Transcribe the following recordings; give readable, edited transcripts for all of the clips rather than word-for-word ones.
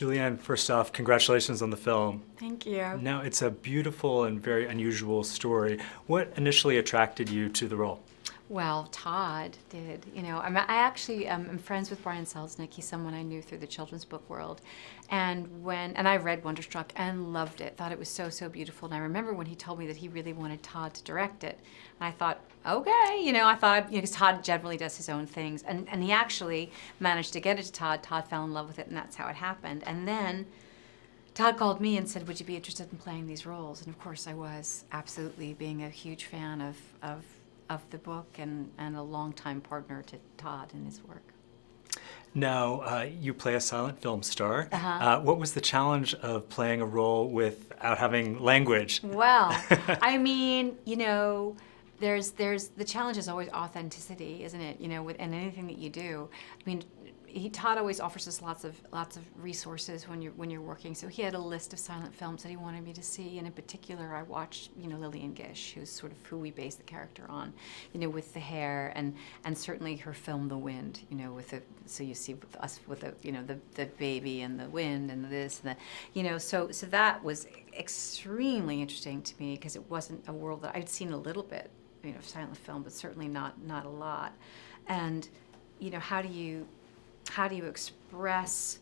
Julianne, first off, congratulations on the film. Thank you. Now, it's a beautiful and very unusual story. What initially attracted you to the role? Well, Todd did. I actually am friends with Brian Selznick. He's someone I knew through the children's book world. And I read Wonderstruck and loved it, thought it was so, so beautiful. And I remember when he told me that he really wanted Todd to direct it. And I thought, okay, I thought, because Todd generally does his own things. And he actually managed to get it to Todd. Todd fell in love with it, and that's how it happened. And then Todd called me and said, would you be interested in playing these roles? And of course I was, absolutely, being a huge fan of the book and a longtime partner to Todd in his work. Now, you play a silent film star. Uh-huh. What was the challenge of playing a role without having language? Well, I mean, there's the challenge is always authenticity, isn't it? In anything that you do. I mean, Todd always offers us lots of resources when you're working. So he had a list of silent films that he wanted me to see, and in particular, I watched Lillian Gish, who's sort of who we base the character on, with the hair, and certainly her film The Wind, so you see with us with the baby and the wind and this and the, so that was extremely interesting to me because it wasn't a world that I'd seen a little bit, of silent film, but certainly not a lot, and how do you express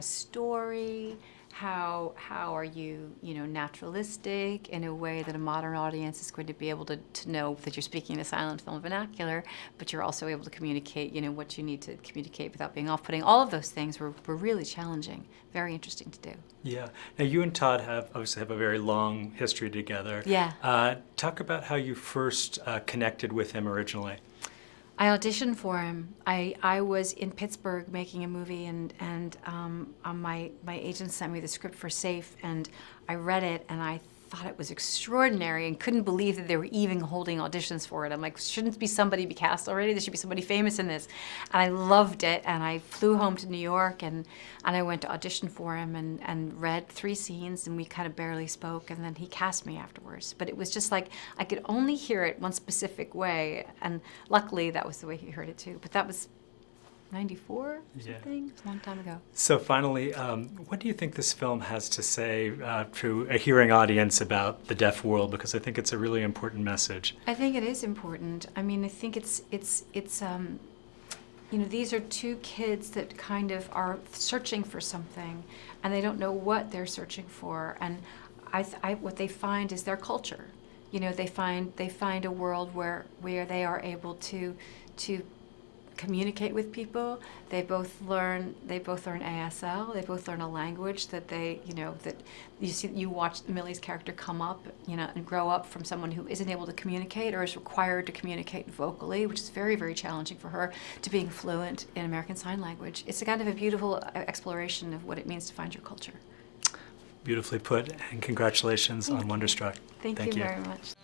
story? How are you, naturalistic in a way that a modern audience is going to be able to know that you're speaking a silent film vernacular, but you're also able to communicate, what you need to communicate without being off-putting. All of those things were really challenging, very interesting to do. Yeah. Now, you and Todd obviously have a very long history together. Yeah. Talk about how you first connected with him originally. I auditioned for him. I was in Pittsburgh making a movie, and my agent sent me the script for Safe, and I read it, and I thought it was extraordinary and couldn't believe that they were even holding auditions for it. I'm like, shouldn't somebody be cast already? There should be somebody famous in this. And I loved it, and I flew home to New York, and I went to audition for him and read 3 scenes, and we kind of barely spoke, and then he cast me afterwards. But it was just like, I could only hear it one specific way, and luckily that was the way he heard it too. But that was 94 or something? It's a long time ago. So finally, what do you think this film has to say to a hearing audience about the deaf world? Because I think it's a really important message. I think it is important. I mean, I think it's these are 2 kids that kind of are searching for something, and they don't know what they're searching for. And what they find is their culture. They find a world where they are able to communicate with people. They both learn ASL. They both learn a language that that you watch Millie's character come up, and grow up from someone who isn't able to communicate or is required to communicate vocally, which is very, very challenging for her, to being fluent in American Sign Language. It's a kind of a beautiful exploration of what it means to find your culture. Beautifully put, and congratulations on Wonderstruck. Thank you very much.